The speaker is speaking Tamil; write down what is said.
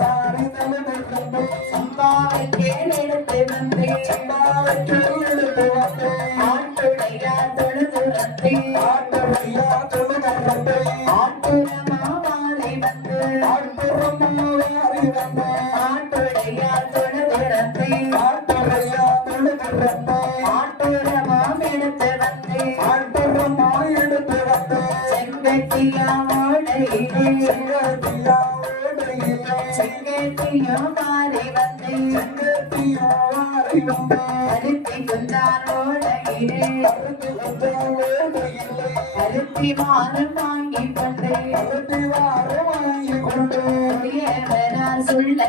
சாரி தொழுது சம்பாவைக்கே எடுத்து வந்தேன் ஆட்டுடையா தொழுது வந்தேன் ஆட்டுரமா மாறி வந்து ஆட்டுடையா தொழுது வந்தேன் ஆட்டுரமா எடுத்து வந்தேன் செங்கட்டியா செங்கட்டியோ மாறி வந்தேன் அருத்தி குந்தாரோடையிலே அருத்தி வாரம் வாங்கி கொண்டேன் சொல்ல